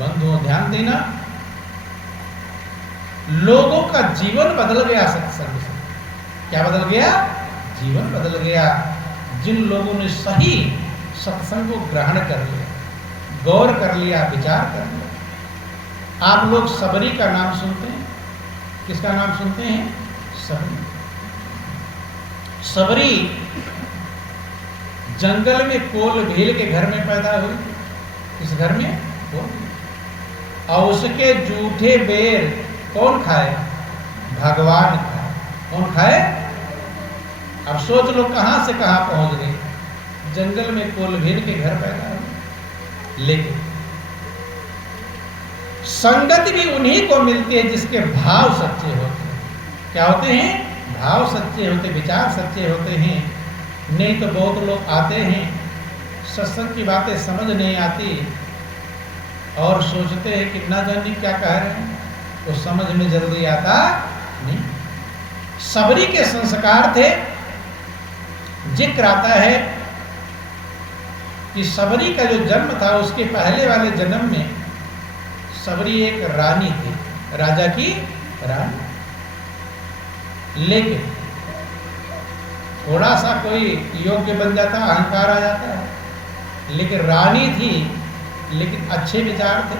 बंधुओं ध्यान देना, लोगों का जीवन बदल गया सत्संग से। क्या बदल गया? जीवन बदल गया। जिन लोगों ने सही सत्संग को ग्रहण कर लिया, गौर कर लिया, विचार कर लिया। आप लोग सबरी का नाम सुनते हैं? किसका नाम सुनते हैं? सबरी। सबरी जंगल में कोल भील के घर में पैदा हुई। इस घर में कोल, और उसके जूठे बेर कौन खाए? भगवान खाए। कौन खाए? अब सोच लो कहां से कहां पहुंच गए। जंगल में कोल भील के घर पैदा हुई। लेकिन संगति भी उन्हीं को मिलती है जिसके भाव सच्चे होते हैं। क्या होते हैं? भाव सच्चे होते, विचार सच्चे होते हैं। नहीं तो बहुत लोग आते हैं, सत्संग की बातें समझ नहीं आती और सोचते हैं कि ना जाने क्या कह रहे हैं, तो समझ में जल्दी आता नहीं। सबरी के संस्कार थे। जिक्र आता है कि सबरी का जो जन्म था, उसके पहले वाले जन्म में सबरी एक रानी थी, राजा की रानी। लेकिन थोड़ा सा कोई योग्य बन जाता, अहंकार आ जाता है। लेकिन रानी थी, लेकिन अच्छे विचार थे।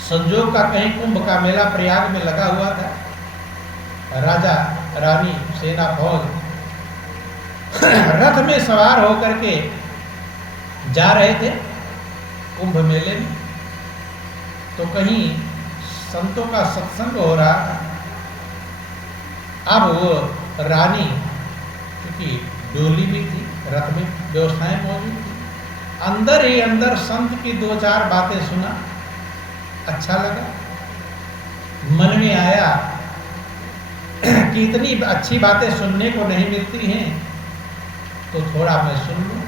संजोग का कहीं कुंभ का मेला प्रयाग में लगा हुआ था। राजा रानी सेना फौज रथ में सवार होकर के जा रहे थे कुंभ मेले में। तो कहीं संतों का सत्संग हो रहा था। अब वो रानी, क्योंकि डोली भी थी, रथ में व्यवस्थाएं मौजूद थी, अंदर ही अंदर संत की दो चार बातें सुना, अच्छा लगा। मन में आया कि इतनी अच्छी बातें सुनने को नहीं मिलती हैं, तो थोड़ा मैं सुन लूं।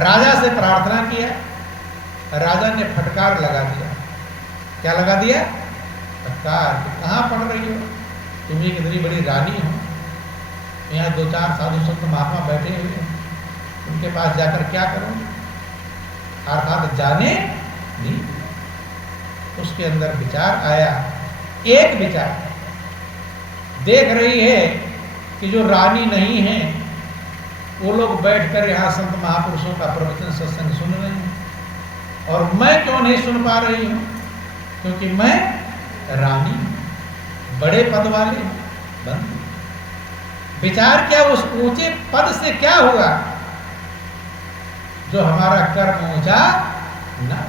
राजा से प्रार्थना किया। राजा ने फटकार लगा दिया। क्या लगा दिया? फटकार। कहाँ पढ़ रही हो तुम? एक इतनी बड़ी रानी हो, यहाँ दो चार साधु संत महात्मा बैठे हुए हैं, उनके पास जाकर क्या करोगे? अर्थात जाने नहीं। उसके अंदर विचार आया। एक विचार, देख रही है कि जो रानी नहीं है वो लोग बैठकर यहाँ संत महापुरुषों का प्रवचन सत्संग सुन रहे हैं, और मैं क्यों नहीं सुन पा रही हूँ? क्योंकि मैं रानी, बड़े पद वाले बंधु। विचार क्या? उस ऊंचे पद से क्या हुआ? जो हमारा कर्म ऊंचा ना,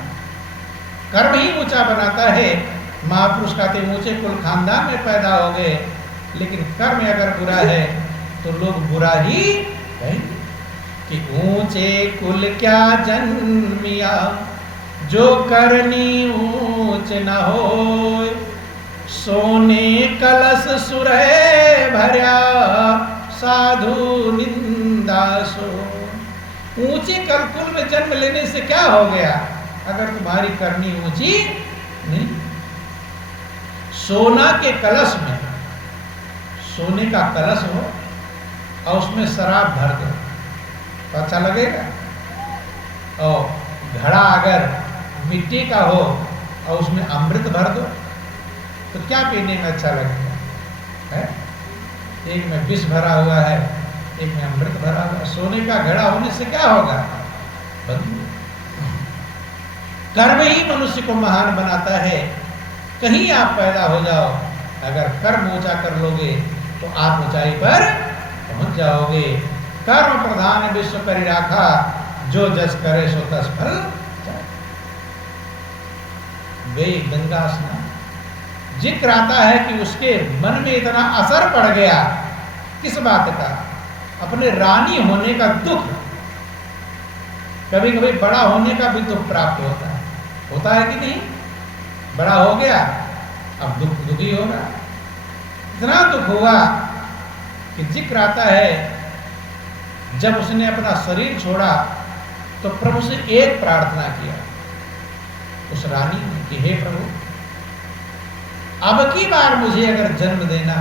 कर्म ही ऊंचा बनाता है। महापुरुष कहते ऊंचे कुल खानदान में पैदा हो गए, लेकिन कर्म अगर बुरा है तो लोग बुरा ही कहेंगे कि ऊंचे कुल क्या जन्मिया, जो करनी ऊंच न हो, सोने कलश सुरय भर्या, साधु निंदा सो। ऊंचे कुल में जन्म लेने से क्या हो गया अगर तुम्हारी करनी ऊंची नहीं? सोना के कलश में, सोने का कलश हो और उसमें शराब भर दो तो अच्छा लगेगा? और घड़ा अगर मिट्टी का हो और उसमें अमृत भर दो तो क्या पीने में अच्छा लगेगा? है? एक में विष भरा हुआ है, एक में अमृत भरा हुआ है। सोने का घड़ा होने से क्या होगा? कर्म ही मनुष्य को महान बनाता है। कहीं आप पैदा हो जाओ, अगर कर्म ऊंचा कर लोगे तो आप ऊंचाई पर पहुंच जाओगे। कर्म प्रधान विश्व करी राखा, जो जस करे सो तस फल। वे गंगा स्नान। जिक्र आता है कि उसके मन में इतना असर पड़ गया, किस बात का? अपने रानी होने का दुख। कभी कभी बड़ा होने का भी दुख प्राप्त होता है कि नहीं? बड़ा हो गया, अब दुखी होगा। इतना दुख हुआ कि जिक्र आता है जब उसने अपना शरीर छोड़ा तो प्रभु से एक प्रार्थना किया उस रानी ने कि हे प्रभु, अब की बार मुझे अगर जन्म देना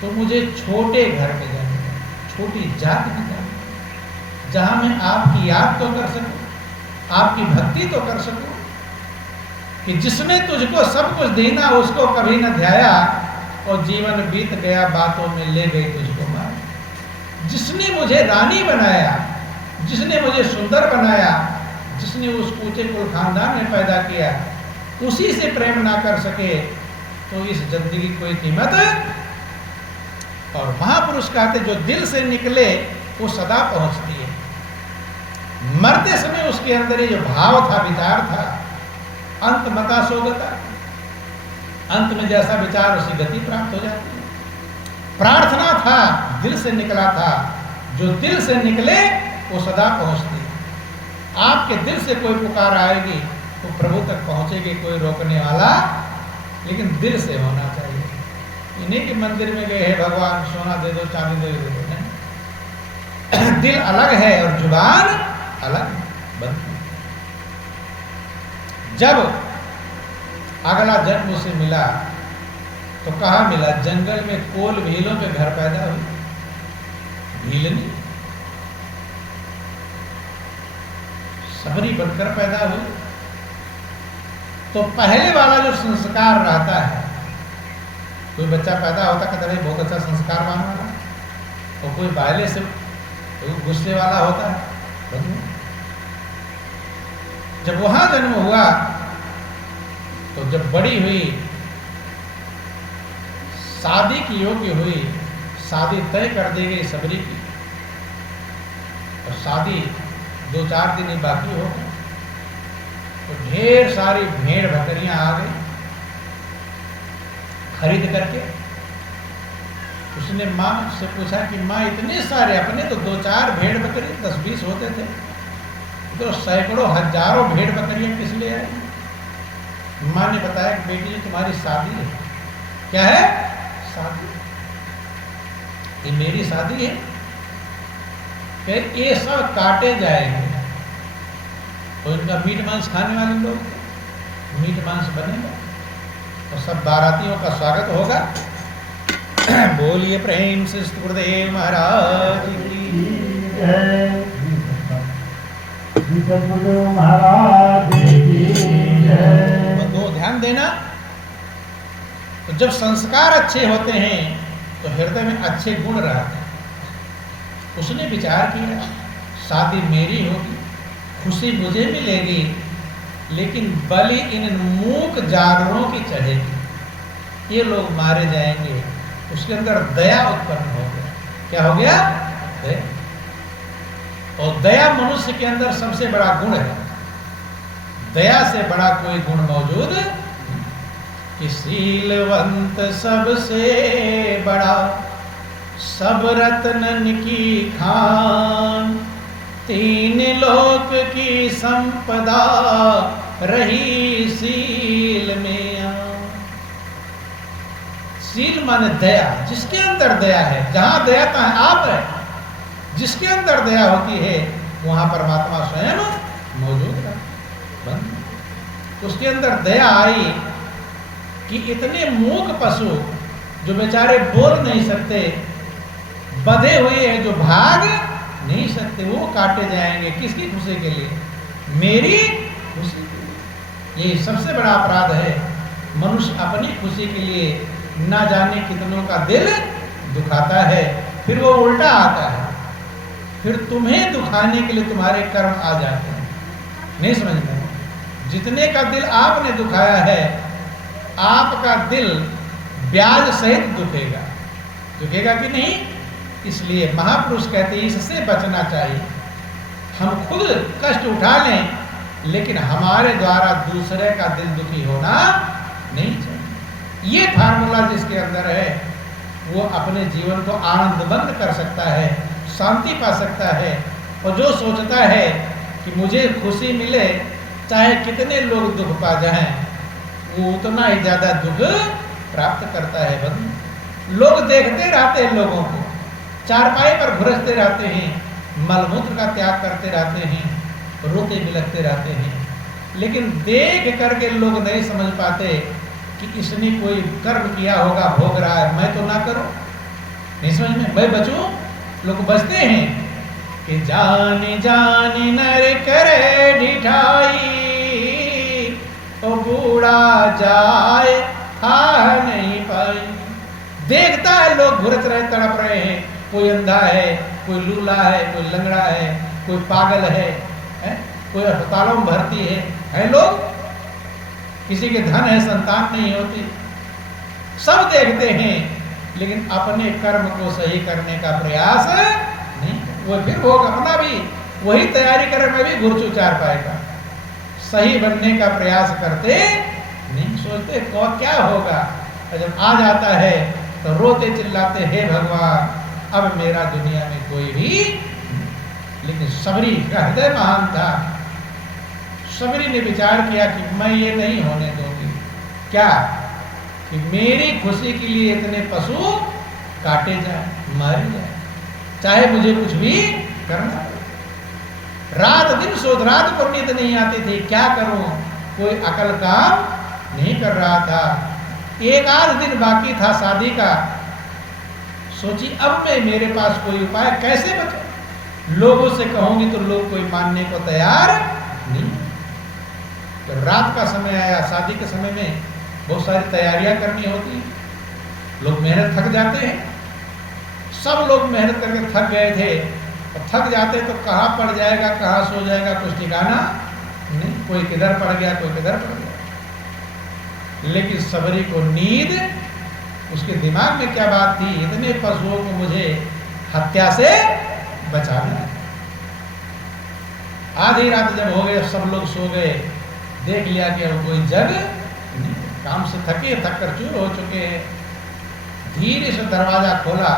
तो मुझे छोटे घर में जन्म देना, छोटी जाति में जन्म। जहां मैं आपकी याद तो कर सकूं, आपकी भक्ति तो कर सकूं, कि जिसने तुझको सब कुछ देना उसको कभी न ध्याया, और जीवन बीत गया बातों में ले गई तुझको मार। जिसने मुझे रानी बनाया, जिसने मुझे सुंदर बनाया, जिसने उस ऊंचे कुल खानदान में पैदा किया, उसी से प्रेम ना कर सके तो इस जिंदगी की कोई कीमत। और महापुरुष कहते जो दिल से निकले वो सदा पहुंचती है। मरते समय उसके अंदर ये जो भाव था, विचार था, अंत मता सोगता, अंत में जैसा विचार उसी गति प्राप्त हो जाती है। प्रार्थना था, दिल से निकला था, जो दिल से निकले वो सदा पहुंचती है। आपके दिल से कोई पुकार आएगी तो प्रभु तक पहुंचेगी, कोई रोकने वाला, लेकिन दिल से होना चाहिए। इन्हीं के मंदिर में गए हैं भगवान सोना दे दो, चांदी दे दो, नहीं। दिल अलग है और जुबान अलग बनती। जब अगला जन्म उसे मिला तो कहाँ मिला? जंगल में कोल भीलों के घर पैदा हुई। भीलनी सबरी बनकर पैदा हुई। तो पहले वाला जो संस्कार रहता है, कोई बच्चा पैदा होता कहता है बहुत अच्छा संस्कार वाला, और कोई पहले से गुस्से वाला होता है। जब वहां जन्म हुआ तो जब बड़ी हुई, शादी की योग्य हुई, शादी तय कर दी गई सबरी की, और शादी 2-4 दिन ही बाकी हो गए तो ढेर सारी भेड़ बकरियां आ गई खरीद करके। उसने माँ से पूछा कि माँ इतने सारे, अपने तो 2-4 भेड़ बकरी 10-20 होते थे, तो सैकड़ों हजारों भेड़ बकरियां किस लिए आई? माँ ने बताया कि बेटी जी तुम्हारी शादी है। क्या है? शादी। ये मेरी शादी है, फिर ये सब काटे जाएंगे, तो इनका मीट मांस खाने वाले लोग, मीट मांस बनेगा और सब बारातियों का स्वागत होगा। बोलिए प्रेम से गुरुदेव महाराज की जय। महाराज की जय। तो ध्यान देना, तो जब संस्कार अच्छे होते हैं तो हृदय में अच्छे गुण रहते हैं। उसने विचार किया शादी मेरी होगी, खुशी मुझे मिलेगी, लेकिन बलि इन मूक जानवरों की चढ़ेगी, ये लोग मारे जाएंगे। उसके अंदर दया उत्पन्न हो गया। क्या हो गया? दया। और दया मनुष्य के अंदर सबसे बड़ा गुण है। दया से बड़ा कोई गुण मौजूद कि शीलवंत सबसे बड़ा, सब रत्नन की खान, 3 लोक की संपदा रही शील में आन। शील माने दया, जिसके अंदर दया है, जहां दया का है आप है, जिसके अंदर दया होती है वहां परमात्मा स्वयं मौजूद है। उसके अंदर दया आई कि इतने मूक पशु जो बेचारे बोल नहीं सकते, बंधे हुए हैं जो भाग नहीं सकते, वो काटे जाएंगे। किसकी खुशी के लिए? मेरी खुशी के लिए। ये सबसे बड़ा अपराध है। मनुष्य अपनी खुशी के लिए ना जाने कितनों का दिल दुखाता है, फिर वो उल्टा आता है, फिर तुम्हें दुखाने के लिए तुम्हारे कर्म आ जाते हैं। नहीं समझ में? जितने का दिल आपने दुखाया है, आपका दिल ब्याज सहित दुखेगा। दुखेगा कि नहीं? इसलिए महापुरुष कहते हैं इससे बचना चाहिए। हम खुद कष्ट उठा लें, लेकिन हमारे द्वारा दूसरे का दिल दुखी होना नहीं चाहिए। ये फार्मूला जिसके अंदर है वो अपने जीवन को आनंदमंद कर सकता है, शांति पा सकता है। और जो सोचता है कि मुझे खुशी मिले चाहे कितने लोग दुख पा जाएं, वो उतना ही ज्यादा दुख प्राप्त करता है। बंधु, लोग देखते रहते हैं, लोगों को चारपाई पर घुरसते रहते हैं, मलमूत्र का त्याग करते रहते हैं, रोते बिलखते रहते हैं, लेकिन देख करके लोग नहीं समझ पाते कि इसने कोई कर्म किया होगा, भोग रहा है, मैं तो ना करूं। नहीं समझ में? मैं बचूं। लोग बचते हैं कि जान जान नर करे ढिठाई, ओ बूढ़ा जाए खा नहीं पाई। देखता है लोग घुरत रहे, तड़प रहे हैं, कोई अंधा है, कोई लूला है, कोई लंगड़ा है, कोई पागल है, कोई अस्पतालों में भर्ती है लोग, किसी के धन है, संतान नहीं होती, सब देखते हैं, लेकिन अपने कर्म को सही करने का प्रयास नहीं। वो फिर वो अपना भी वही तैयारी करे, मैं भी घुरचू चार पाएगा, सही बनने का प्रयास करते नहीं, सोचते कौन क्या होगा। और जब आ जाता है तो रोते चिल्लाते, हे भगवान अब मेरा दुनिया में कोई भी। लेकिन सबरी का हृदय महान था, सबरी ने विचार किया कि मैं ये नहीं होने दूंगी, क्या कि मेरी खुशी के लिए इतने पशु काटे जाए, मारे जाए, चाहे मुझे कुछ भी करना पड़े। रात दिन सोच, रात को नींद नहीं आती थी, क्या करूं, कोई अकल काम नहीं कर रहा था। एक आध दिन बाकी था शादी का, सोची अब मैं, मेरे पास कोई उपाय कैसे बचे, लोगों से कहूंगी तो लोग कोई मानने को तैयार नहीं। तो रात का समय आया, शादी के समय में बहुत सारी तैयारियां करनी होती है, लोग मेहनत थक जाते हैं, सब लोग मेहनत करके थक गए थे, और थक जाते तो कहाँ पड़ जाएगा, कहाँ सो जाएगा, कुछ ठिकाना नहीं, कोई किधर पड़ गया, कोई किधर पड़ गया। लेकिन सबरी को नींद, उसके दिमाग में क्या बात थी, इतने पशुओं को मुझे हत्या से बचाना है। आधी रात जब हो गए, सब लोग सो गए, देख लिया कि अब कोई जग नहीं, काम से थके, थक कर चूर हो चुके हैं। धीरे से दरवाजा खोला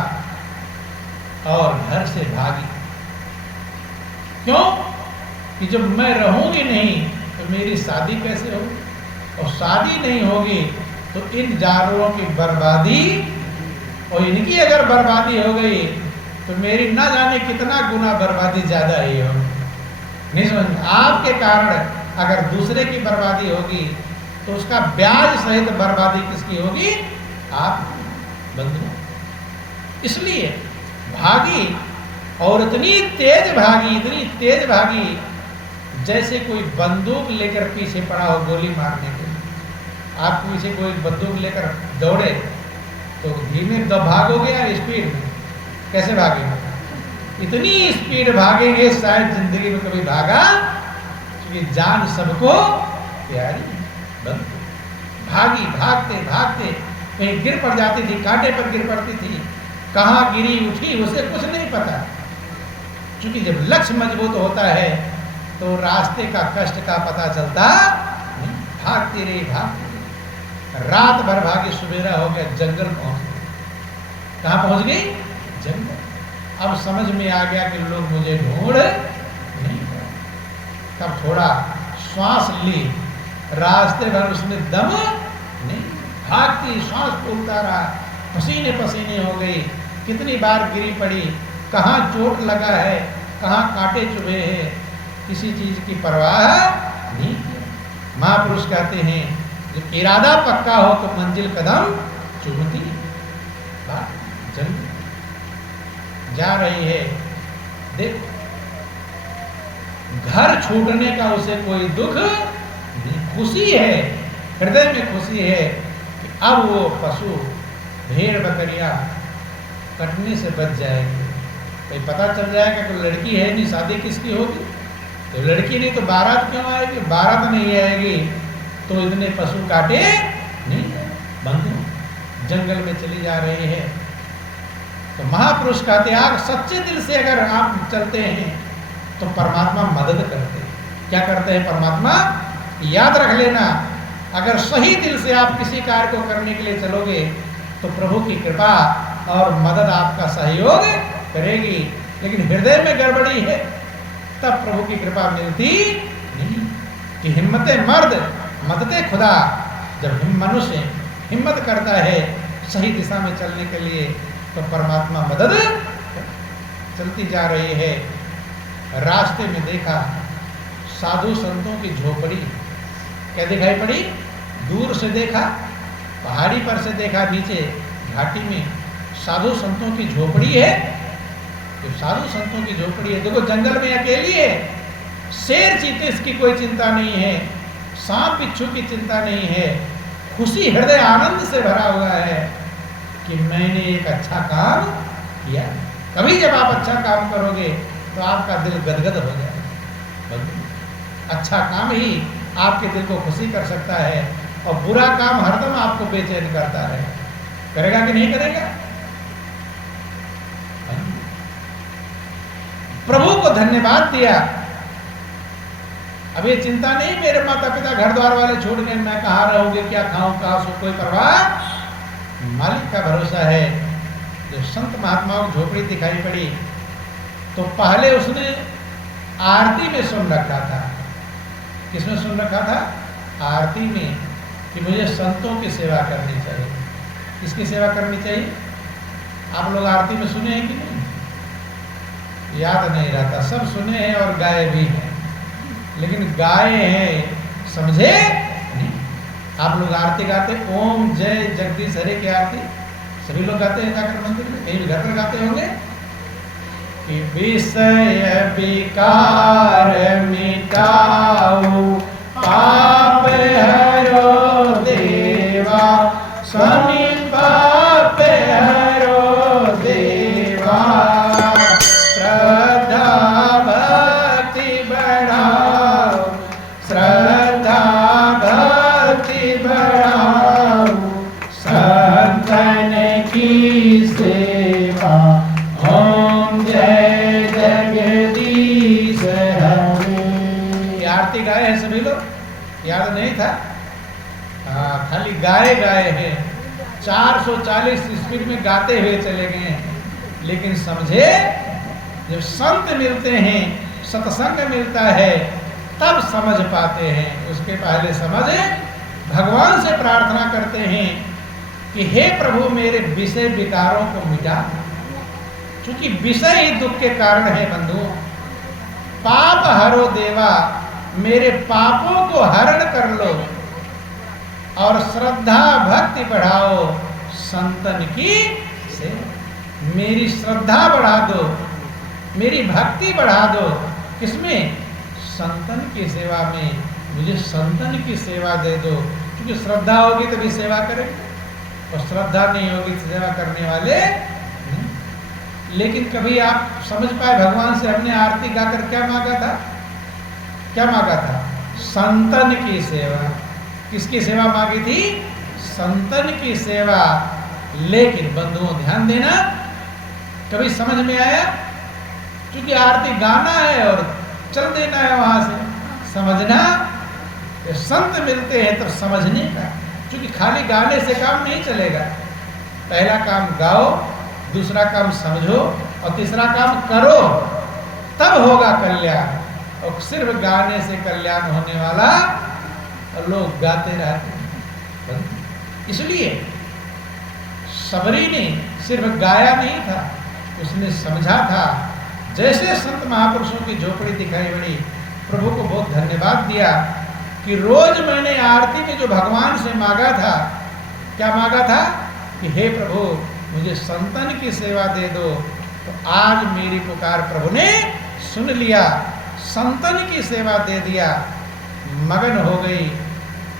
और घर से भागी। क्यों कि जब मैं रहूंगी नहीं तो मेरी शादी कैसे होगी, और शादी नहीं होगी तो इन जानवरों की बर्बादी, और इनकी अगर बर्बादी हो गई तो मेरी ना जाने कितना गुना बर्बादी ज्यादा ही होगी। नहीं समझ, आपके कारण अगर दूसरे की बर्बादी होगी तो उसका ब्याज सहित बर्बादी किसकी होगी, आप बंधु। इसलिए भागी, और इतनी तेज भागी, इतनी तेज भागी जैसे कोई बंदूक लेकर पीछे पड़ा हो गोली मारने के लिए। आप पीछे कोई बंदूक लेकर दौड़े तो धीमे भागोगे या स्पीड में, कैसे भागेंगे, इतनी स्पीड भागेंगे शायद जिंदगी में कभी भागा, क्योंकि जान सबको प्यारी। बंदूक भागी, भागते भागते कहीं गिर पड़ जाती थी, कांटे पर गिर पड़ती थी, कहाँ गिरी उठी उसे कुछ नहीं पता, क्योंकि जब लक्ष्य मजबूत होता है तो रास्ते का कष्ट का पता चलता नहीं। भागती रही, भागती रही, रात भर भागी, सवेरा हो गया, जंगल पहुंच गई। कहाँ पहुंच गई, जंगल। अब समझ में आ गया कि लोग मुझे ढूंढ नहीं पाए। तब थोड़ा श्वास ली, रास्ते भर उसने दम नहीं, भागती, श्वास फूलता रहा, पसीने पसीने हो गई, कितनी बार गिरी पड़ी, कहाँ चोट लगा है, कहाँ कांटे चुभे हैं, किसी चीज की परवाह नहीं की। महापुरुष कहते हैं जो इरादा पक्का हो तो मंजिल कदम चूमती। जल्दी जा रही है, देख घर छूटने का उसे कोई दुख नहीं, खुशी है, हृदय में खुशी है कि अब वो पशु भेड़ बकरियां कटने से बच जाएंगे। भाई पता चल जाएगा कि लड़की है नहीं, शादी किसकी होगी, तो लड़की नहीं तो बारात क्यों आएगी, बारात नहीं आएगी तो इतने पशु काटे नहीं। बंधु जंगल में चली जा रही है तो महापुरुष कहते हैं आप सच्चे दिल से अगर आप चलते हैं तो परमात्मा मदद करते हैं। क्या करते हैं परमात्मा, याद रख लेना, अगर सही दिल से आप किसी कार्य को करने के लिए चलोगे तो प्रभु की कृपा और मदद आपका सहयोग करेगी। लेकिन हृदय में गड़बड़ी है तब प्रभु की कृपा मिलती नहीं। कि हिम्मते मर्द मददे खुदा, जब मनुष्य हिम्मत करता है सही दिशा में चलने के लिए तो परमात्मा मदद चलती जा रही है। रास्ते में देखा साधु संतों की झोपड़ी, क्या दिखाई पड़ी, दूर से देखा, पहाड़ी पर से देखा, नीचे घाटी में साधु संतों की झोपड़ी है। जो साधु संतों की झोपड़ी है, देखो जंगल में अकेली है, शेर चीते इसकी कोई चिंता नहीं है, सांप बिच्छू की चिंता नहीं है, खुशी हृदय आनंद से भरा हुआ है कि मैंने एक अच्छा काम किया। कभी जब आप अच्छा काम करोगे तो आपका दिल गदगद हो जाएगा। अच्छा काम ही आपके दिल को खुशी कर सकता है, और बुरा काम हरदम आपको बेचैन करता है। करेगा कि नहीं करेगा? प्रभु को धन्यवाद दिया। अब ये चिंता नहीं मेरे माता पिता घर द्वार वाले छोड़ गए, मैं कहाँ रहूंगी, क्या खाऊं, कहाँ सो, कोई परवाह। मालिक का भरोसा है। जब संत महात्माओं को झोपड़ी दिखाई पड़ी तो पहले उसने आरती में सुन रखा था। किसमें सुन रखा था? आरती में, कि मुझे संतों की सेवा करनी चाहिए। किसकी सेवा करनी चाहिए? आप लोग आरती में सुने हैं कि नहीं? याद नहीं रहता, सब सुने हैं और गाए भी हैं, लेकिन गाए हैं समझे नहीं। आप लोग आरती गाते, ओम जय जगदीश हरे की आरती सभी लोग गाते हैं जाकर मंदिर में, कहीं घर पर गाते होंगे कि विषय विकार मिटाओ पाप हरो देवा, शनि पाप हरो देवा, श्रद्धा भक्ति बढ़ाओ, श्रद्धा भक्ति बढ़ाओ, संतन की सेवा, ओम जय जगदीश हरे। आरती गाए हैं सभी लोग? याद नहीं था? हाँ, खाली गाए हैं, 440 स्पीड में गाते हुए चले गए हैं, लेकिन समझे जब संत मिलते हैं, सत्संग मिलता है, तब समझ पाते हैं। उसके पहले समझ भगवान से प्रार्थना करते हैं कि हे प्रभु मेरे विषय विकारों को मिटा, क्योंकि विषय ही दुख के कारण है बंधुओं। पाप हरो देवा, मेरे पापों को हरण कर लो, और श्रद्धा भक्ति बढ़ाओ संतन की से। मेरी श्रद्धा बढ़ा दो, मेरी भक्ति बढ़ा दो। किसमें? संतन की सेवा में। मुझे संतन की सेवा दे दो, क्योंकि श्रद्धा होगी तभी सेवा करेंगे, और श्रद्धा नहीं होगी तो सेवा करने वाले नहीं। लेकिन कभी आप समझ पाए भगवान से हमने आरती गाकर क्या मांगा था? क्या मांगा था? संतन की सेवा। किसकी सेवा मांगी थी? संतन की सेवा। लेकिन बंधुओं ध्यान देना, कभी समझ में आया? क्योंकि आरती गाना है और चल देना है वहां से। समझना, संत मिलते हैं तब समझने का, क्योंकि खाली गाने से काम नहीं चलेगा। पहला काम गाओ, दूसरा काम समझो, और तीसरा काम करो, तब होगा कल्याण। और सिर्फ गाने से कल्याण होने वाला, और लोग गाते रहते। इसलिए सबरी ने सिर्फ गाया नहीं था, उसने समझा था। जैसे संत महापुरुषों की झोपड़ी दिखाई पड़ी, प्रभु को बहुत धन्यवाद दिया कि रोज मैंने आरती में जो भगवान से मांगा था, क्या मांगा था? कि हे प्रभु मुझे संतन की सेवा दे दो। तो आज मेरी पुकार प्रभु ने सुन लिया, संतन की सेवा दे दिया, मगन हो गई।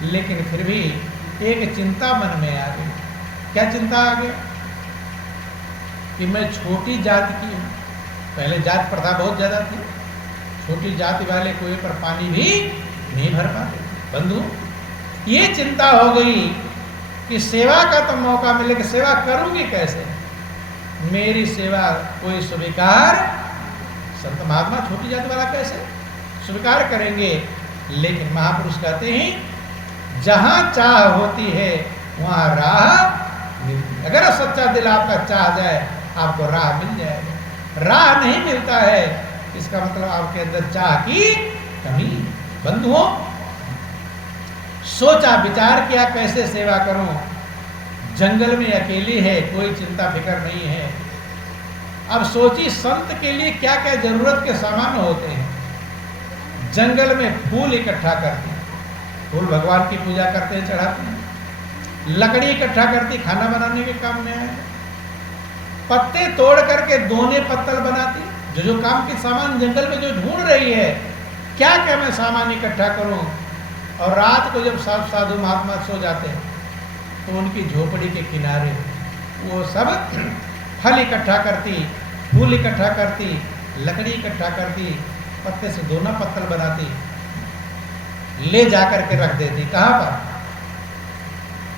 लेकिन फिर भी एक चिंता मन में आ गई। क्या चिंता आ गई? कि मैं छोटी जाति की हूँ। पहले जात प्रथा बहुत ज्यादा थी, छोटी जाति वाले कुएं पर पानी भी नहीं भर पाते। बंधु, ये चिंता हो गई कि सेवा का तो मौका मिले कि सेवा करूंगी कैसे? मेरी सेवा कोई स्वीकार, संत महात्मा छोटी जाति वाला कैसे स्वीकार करेंगे? लेकिन महापुरुष कहते हैं जहां चाह होती है वहां राह मिलती है। अगर सच्चा दिल आपका चाह जाए, आपको राह मिल जाएगा। राह नहीं मिलता है, इसका मतलब आपके अंदर चाह की कमी। बंधुओं, सोचा विचार किया कैसे सेवा करूं। जंगल में अकेली है, कोई चिंता फिक्र नहीं है। अब सोची संत के लिए क्या क्या जरूरत के सामान होते हैं। जंगल में फूल इकट्ठा करते हैं, फूल भगवान की पूजा करते हैं, चढ़ाते हैं। लकड़ी इकट्ठा करती, खाना बनाने के काम में आए। पत्ते तोड़ करके दोने पत्तल बनाती। जो काम के सामान जंगल में जो ढूंढ रही है, क्या क्या मैं सामान इकट्ठा करूं, और रात को जब सब साधु महात्मा सो जाते हैं तो उनकी झोपड़ी के किनारे वो सब फल इकट्ठा करती, फूल इकट्ठा करती, लकड़ी इकट्ठा करती, पत्ते से दोना पत्तल बनाती, ले जाकर के रख देती। कहाँ पर?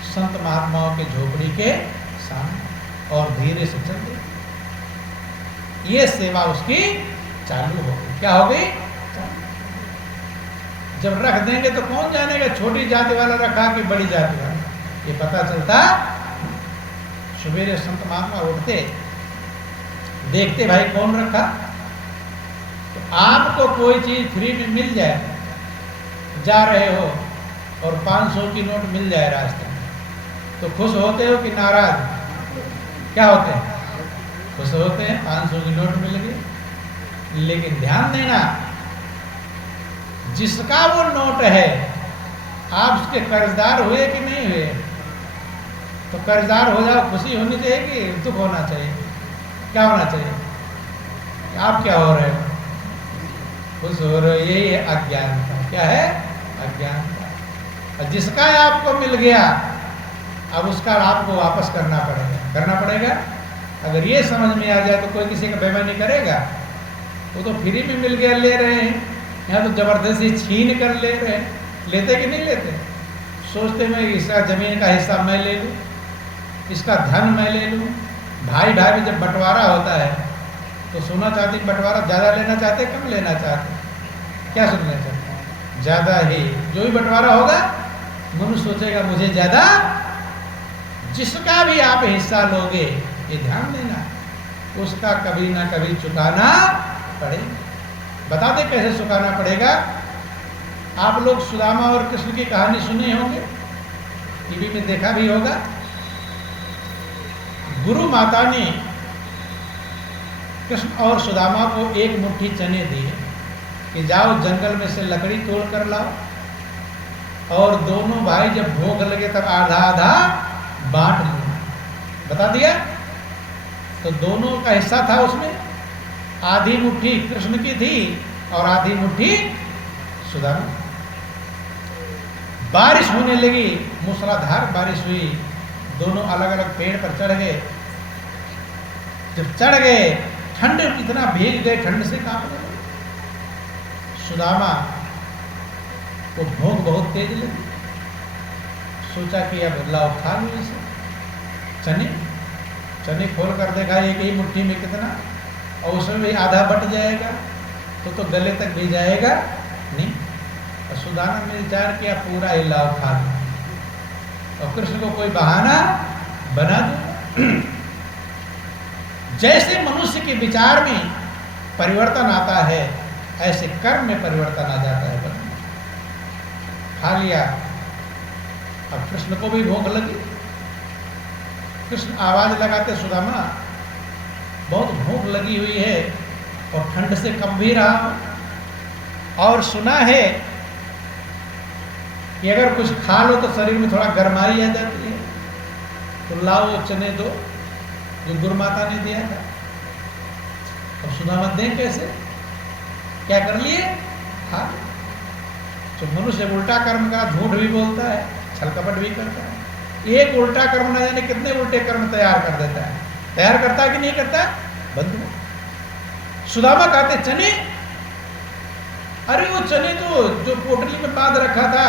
संत महात्माओं के झोपड़ी के सामने, और धीरे से चल देती। ये सेवा उसकी चालू हो गई। क्या हो गई? जब रख देंगे तो कौन जानेगा छोटी जाति वाला रखा कि बड़ी जाति वाला, ये पता चलता सवेरे संत महात्मा उठते, देखते भाई कौन रखा। तो आपको कोई चीज फ्री में मिल जाए, जा रहे हो और 500 की नोट मिल जाए रास्ते में, तो खुश होते हो कि नाराज? क्या होते हैं? खुश होते हैं, 500 की नोट मिल गई। लेकिन ध्यान देना, जिसका वो नोट है, आप उसके कर्जदार हुए कि नहीं हुए? तो कर्जदार हो जाओ, खुशी होनी चाहिए कि दुख होना चाहिए? क्या होना चाहिए? आप क्या हो रहे हो? खुश हो रहे हो। यही है अज्ञानता। क्या है? अज्ञानता। और जिसका आपको मिल गया, अब उसका आपको वापस करना पड़ेगा। अगर ये समझ में आ जाए तो कोई किसी का बेईमानी करेगा? वो तो फ्री में मिल गया, ले रहे हैं। यहाँ तो जबरदस्ती छीन कर ले रहे हैं। लेते कि नहीं लेते? सोचते मैं इसका जमीन का हिस्सा मैं ले लूँ, इसका धन मैं ले लूँ। भाई में जब बंटवारा होता है तो सोना चाहते बंटवारा ज़्यादा लेना चाहते, कम लेना चाहते? क्या सुनना चाहते हैं? ज़्यादा ही। जो भी बंटवारा होगा मनुष्य सोचेगा मुझे ज़्यादा। जिसका भी आप हिस्सा लोगे, ये ध्यान देना, उसका कभी ना कभी चुकाना पड़ेगा। बता दे कैसे चुकाना पड़ेगा। आप लोग सुदामा और कृष्ण की कहानी सुने होंगे, टीवी में देखा भी होगा। गुरु माता ने कृष्ण और सुदामा को एक मुट्ठी चने दिए कि जाओ जंगल में से लकड़ी तोड़ कर लाओ, और दोनों भाई जब भूख लगे तब आधा आधा बांट लेना। बता दिया। तो दोनों का हिस्सा था उसमें। आधी मुट्ठी कृष्ण की थी और आधी मुट्ठी सुदामा। बारिश होने लगी, मूसलाधार बारिश हुई। दोनों अलग अलग पेड़ पर चढ़ गए। जब चढ़ गए, ठंड, इतना भीग गए, ठंड से कांपने लगे। सुदामा को भूख बहुत तेज लगी। सोचा कि अब लाओ खा लो इसे। चने खोल कर देखा एक ही मुट्ठी में कितना, और उसमें भी आधा बट जाएगा तो गले तक भी जाएगा नहीं। और सुदामा ने विचार किया पूरा ही लाओ खा लो, और कृष्ण को कोई बहाना बना दो। जैसे मनुष्य के विचार में परिवर्तन आता है, ऐसे कर्म में परिवर्तन आ जाता है। खा लिया। अब कृष्ण को भी भूख लगी। कृष्ण आवाज लगाते, सुदामा बहुत भूख लगी हुई है और ठंड से कम भी रहा हूं, और सुना है कि अगर कुछ खा लो तो शरीर में थोड़ा गर्माई आ जाती है, तो लाओ वो चने दो जो गुरु माता ने दिया था। अब सुदामा दें कैसे? क्या कर लिए? खा। तो मनुष्य उल्टा कर्म का झूठ भी बोलता है, छल कपट भी करता है। एक उल्टा कर्म ना जाने कितने उल्टे कर्म तैयार कर देता है। तैयार करता है कि नहीं करता? बंधु। सुदामा कहते चने, अरे वो चने तो जो पोटली में बांध रखा था,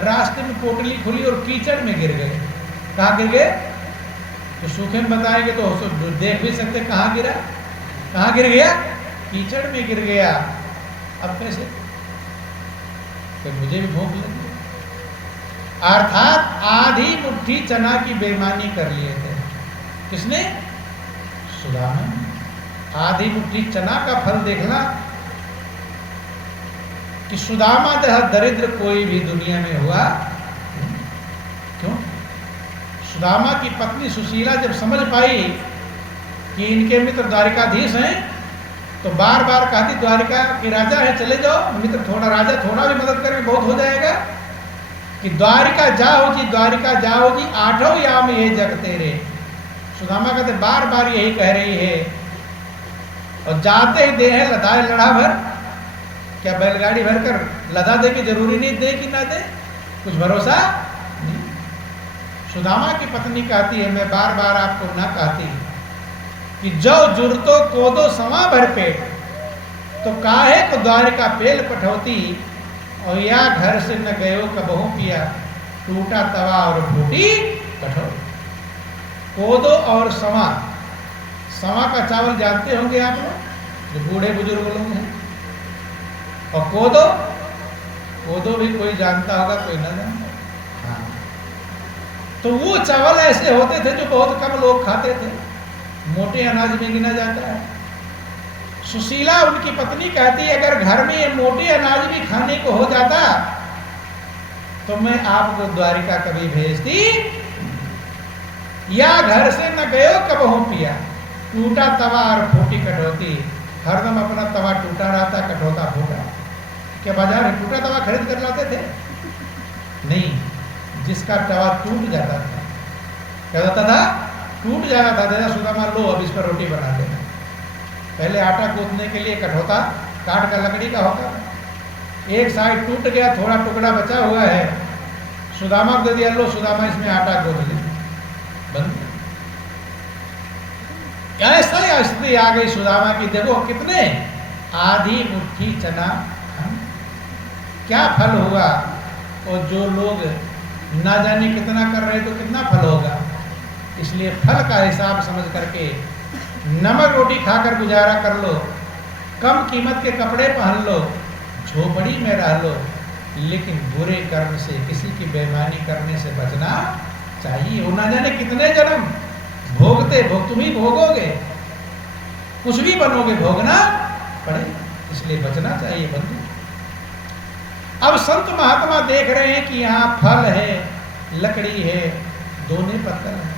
रास्ते में पोटली खुली और कीचड़ में गिर गए। कहाँ गिर गए? तो सूखे में बताएंगे तो देख भी सकते कहाँ गिरा। कहाँ गिर गया? कीचड़ में गिर गया। अब कैसे? तो मुझे भी भूख लगी। अर्थात आधी मुट्ठी चना की बेईमानी कर लिए थे। किसने? सुदामा। आधी मुट्ठी चना का फल देखना कि सुदामा जैसा दरिद्र कोई भी दुनिया में हुआ। क्यों? सुदामा की पत्नी सुशीला जब समझ पाई कि इनके मित्र द्वारिकाधीश हैं, तो बार बार कहती द्वारिका के राजा है, चले जाओ, मित्र थोड़ा राजा थोड़ा भी मदद करके बहुत हो जाएगा। कि द्वारिका जाओ जी, द्वारिका जाओ जी, आठों याम ये जग तेरे। सुदामा कहते बार बार यही कह रही है, और जाते ही दे है लदाए लड़ा भर। क्या बैलगाड़ी भर कर लदा दे के जरूरी नहीं दे कि ना दे, कुछ भरोसा नहीं। सुदामा की पत्नी कहती है, मैं बार बार आपको ना कहती कि जो जुरतो कोदो समा भर पेट, तो काहे को द्वारिका पेल पठौती, और या घर से न गयो कबहू पिया, टूटा तवा और फूटी कठौती। कोदो और समा, समा का चावल जानते होंगे आप लोग, जो बूढ़े बुजुर्ग लोग हैं, और कोदो, कोदो भी कोई जानता होगा कोई ना जानता। हाँ, तो वो चावल ऐसे होते थे जो बहुत कम लोग खाते थे, मोटे अनाज में गिना जाता है। सुशीला उनकी पत्नी कहती है, अगर घर में ये मोटे अनाज भी खाने को हो जाता तो मैं आपको द्वारिका कभी भेजती, या घर से न गयो कबहू पिया, टूटा तवा और फूटी कटौती। हरदम अपना तवा टूटा रहता, कटौता फूटा। क्या बाजार में टूटा तवा खरीद कर लाते थे? नहीं, जिसका तवा टूट जाता था, क्या होता था? टूट जाता था, जैसा सुदामा लो अब इस पर रोटी बना देना। पहले आटा गूंथने के लिए कठौता काठ का लकड़ी का होता था, एक साइड टूट गया, थोड़ा टुकड़ा बचा हुआ है, सुदामा को दे दिया, लो सुदामा इसमें आटा गूंथ ले, बंद। ऐसा स्थिति आ गई सुदामा की, देखो कितने, आधी मुट्ठी चना, क्या फल हुआ। और जो लोग ना जाने कितना कर रहे तो कितना फल होगा। इसलिए फल का हिसाब समझ करके नमक रोटी खाकर गुजारा कर लो, कम कीमत के कपड़े पहन लो, झोपड़ी में रह लो, लेकिन बुरे कर्म से, किसी की बेईमानी करने से बचना चाहिए। वो ना जाने कितने जन्म भोगते, तुम ही भोगोगे, कुछ भी बनोगे, भोगना पड़े, इसलिए बचना चाहिए बंधु। अब संत महात्मा देख रहे हैं कि यहाँ फल है, लकड़ी है, दोने पत्थर है,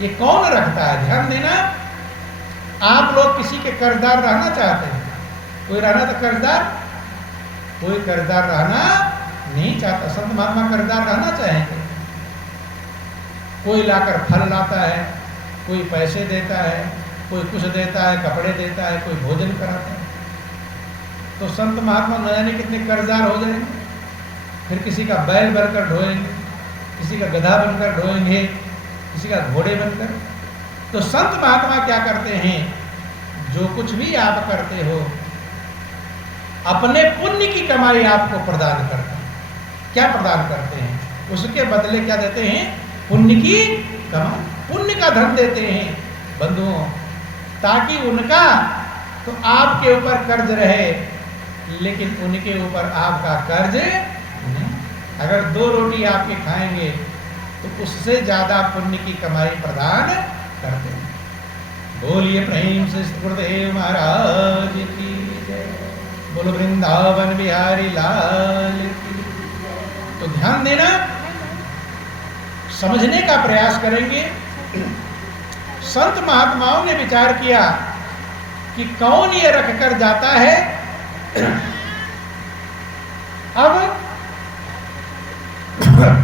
ये कौन रखता है? ध्यान देना, आप लोग किसी के कर्जदार रहना चाहते हैं? कोई रहना तो कर्जदार, कोई कर्जदार रहना नहीं चाहता। संत महात्मा कर्जदार रहना चाहेंगे? कोई लाकर फल लाता है, कोई पैसे देता है, कोई कुछ देता है, कपड़े देता है, कोई भोजन कराता है। तो संत महात्मा न जाने कितने कर्जदार हो जाएंगे। फिर किसी का बैल बनकर ढोएंगे, किसी का गधा बनकर ढोएंगे, किसी का घोड़े बनकर। तो संत महात्मा क्या करते हैं? जो कुछ भी आप करते हो, अपने पुण्य की कमाई आपको प्रदान करते हैं। क्या प्रदान करते हैं? उसके बदले क्या देते हैं? पुण्य की कमाई, पुण्य का धन देते हैं बंधुओं, ताकि उनका तो आपके ऊपर कर्ज रहे, लेकिन उनके ऊपर आपका कर्ज नहीं। अगर 2 रोटी आपके खाएंगे तो उससे ज्यादा पुण्य की कमाई प्रदान करते हैं। बोलिए प्रेम से गुरुदेव महाराज की जय, बोलो वृंदावन बिहारी लाल की। तो ध्यान देना, समझने का प्रयास करेंगे। संत महात्माओं ने विचार किया कि कौन ये रख कर जाता है। अब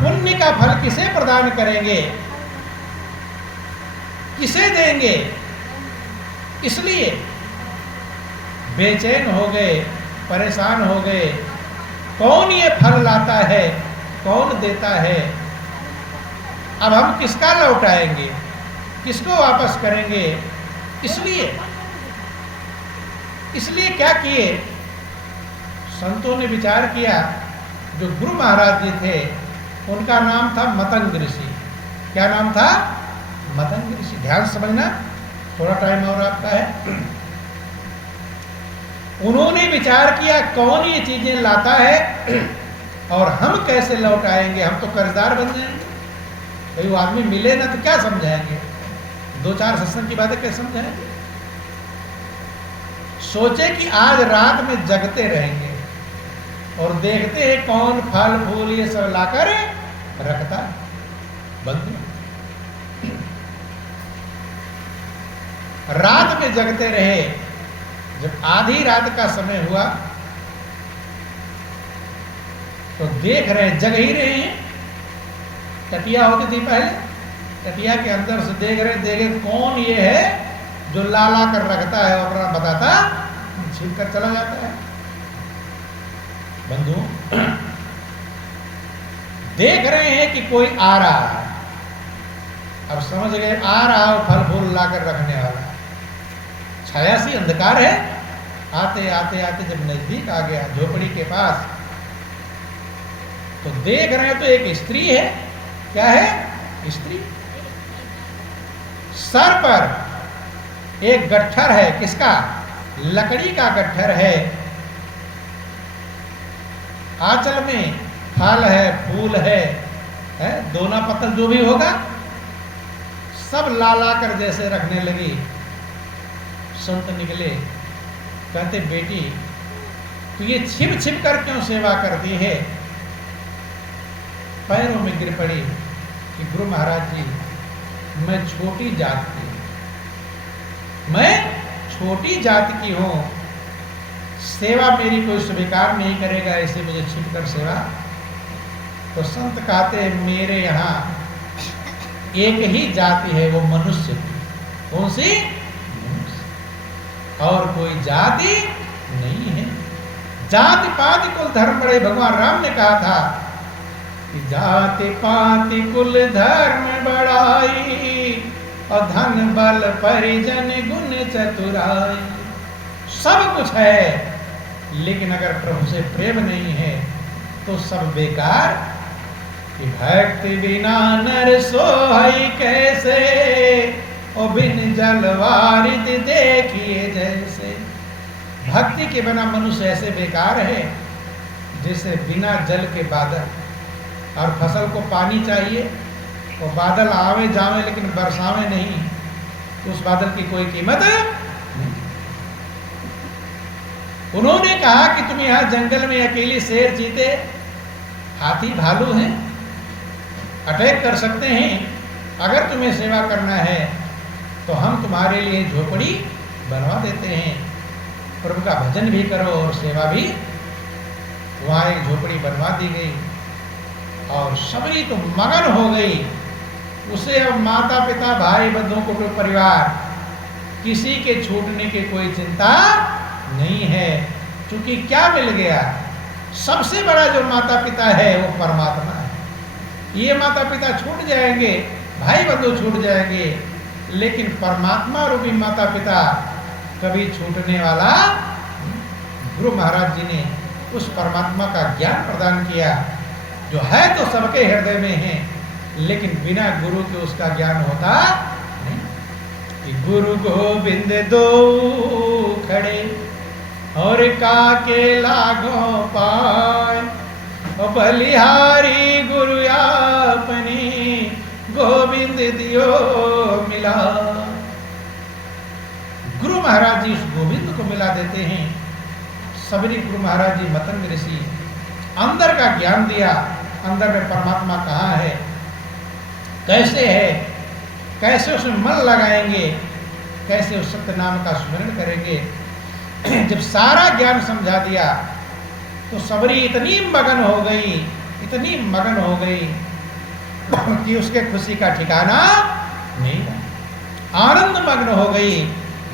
पुण्य का फल किसे प्रदान करेंगे, किसे देंगे? इसलिए बेचैन हो गए, परेशान हो गए, कौन ये फल लाता है, कौन देता है। अब हम किसका लौटाएंगे, किसको वापस करेंगे? इसलिए क्या किए? संतों ने विचार किया। जो गुरु महाराज जी थे, उनका नाम था मतंग ऋषि। क्या नाम था? मतंग ऋषि। ध्यान समझना, थोड़ा टाइम और आपका है। उन्होंने विचार किया कौन ये चीजें लाता है और हम कैसे लौटाएंगे। हम तो कर्जदार बन जाएंगे। भाई वो आदमी मिले ना तो क्या समझाएंगे, 2-4 सत्संग की बातें कैसे समझाएंगे। सोचे कि आज रात में जगते रहेंगे और देखते हैं कौन फल फूल ये सब लाकर रखता है। बंधु, रात में जगते रहे। जब आधी रात का समय हुआ तो देख रहे, जग ही रहे हैं। टटिया होती थी पहले, कटिया के अंदर से देख कौन ये है जो लाला कर रखता है और अपना बताता छिप कर चला जाता है। बंधु देख रहे हैं कि कोई आ रहा है, अब समझ गए आ रहा हो फल फूल लाकर रखने वाला, छाया सी अंधकार है। आते आते आते जब नजदीक आ गया झोपड़ी के पास तो देख रहे हैं तो एक स्त्री है। क्या है? स्त्री। सर पर एक गट्ठर है, किसका? लकड़ी का गट्ठर है। आंचल में फल है, फूल है, दोना पत्तल जो भी होगा सब ला कर जैसे रखने लगी। संत निकले, कहते बेटी तू ये छिप छिप कर क्यों सेवा करती है? पैरों में गिर पड़ी कि गुरु महाराज जी मैं छोटी जात की हूं, मैं छोटी जात की हूं, सेवा मेरी कोई स्वीकार नहीं करेगा, ऐसे मुझे छिप कर सेवा। तो संत कहते मेरे यहाँ एक ही जाति है, वो मनुष्य की। कौन सी? और कोई जाति नहीं है। जाति पाति कुल धर्म बड़े, भगवान राम ने कहा था कि जाति पाति कुल धर्म बड़ाई और धन बल परिजन गुण चतुराई। सब कुछ है लेकिन अगर प्रभु से प्रेम नहीं है तो सब बेकार। कि भक्ति बिना नर सोहई कैसे, और बिन जल वारिद देखिए जैसे। भक्ति के बिना मनुष्य ऐसे बेकार है जैसे बिना जल के बादल। और फसल को पानी चाहिए और बादल आवे जावे लेकिन बरसावे नहीं, तो उस बादल की कोई कीमत नहीं। उन्होंने कहा कि तुम यहां जंगल में अकेले शेर चीते हाथी भालू हैं, अटैक कर सकते हैं। अगर तुम्हें सेवा करना है तो हम तुम्हारे लिए झोपड़ी बनवा देते हैं, प्रभु का भजन भी करो और सेवा भी। वहां एक झोपड़ी बनवा दी गई और सबरी तो मगन हो गई। उसे अब माता पिता भाई बंधु कुटुंब परिवार किसी के छूटने की कोई चिंता नहीं है, क्योंकि क्या मिल गया? सबसे बड़ा जो माता पिता है वो परमात्मा है। ये माता पिता छूट जाएंगे, भाई बंधु छूट जाएंगे, लेकिन परमात्मा रूपी माता पिता कभी छूटने वाला। गुरु महाराज जी ने उस परमात्मा का ज्ञान प्रदान किया जो है तो सबके हृदय में है, लेकिन बिना गुरु के उसका ज्ञान होता नहीं। कि गुरु गोविंद दो खड़े और काके लागो पाए, और बलिहारी गुरु अपनी गोविंद दियो मिला। गुरु महाराज जी उस गोविंद को मिला देते हैं। सबरी गुरु महाराज जी मतंग ऋषि अंदर का ज्ञान दिया, अंदर में परमात्मा कहाँ है, कैसे है, कैसे उसमें मन लगाएंगे, कैसे उस सत्य नाम का स्मरण करेंगे। जब सारा ज्ञान समझा दिया तो सबरी इतनी मगन हो गई, इतनी मगन हो गई कि उसके खुशी का ठिकाना नहीं रहा। आनंद मग्न हो गई।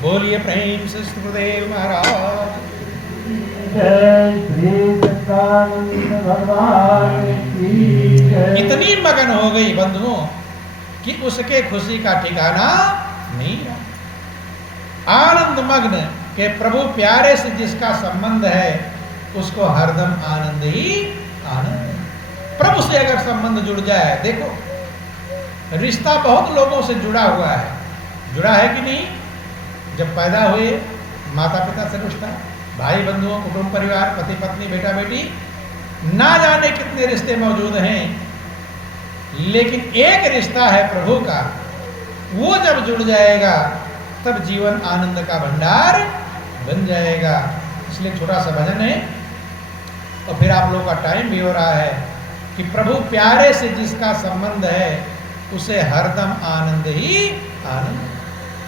बोलिए प्रेम से सुखदेव महाराज। इतनी मगन हो गई बंधुओं कि उसके खुशी का ठिकाना नहीं रहा। आनंद मग्न के प्रभु प्यारे से जिसका संबंध है उसको हरदम आनंद ही आनंद है। प्रभु से अगर संबंध जुड़ जाए, देखो रिश्ता बहुत लोगों से जुड़ा हुआ है, जुड़ा है कि नहीं? जब पैदा हुए माता पिता से रिश्ता, भाई बंधुओं, कुटुंब परिवार, पति पत्नी, बेटा बेटी, ना जाने कितने रिश्ते मौजूद हैं, लेकिन एक रिश्ता है प्रभु का। वो जब जुड़ जाएगा तब जीवन आनंद का भंडार बन जाएगा। इसलिए छोटा सा भजन है और फिर आप लोगों का टाइम भी हो रहा है कि प्रभु प्यारे से जिसका संबंध है उसे हरदम आनंद ही आनंद।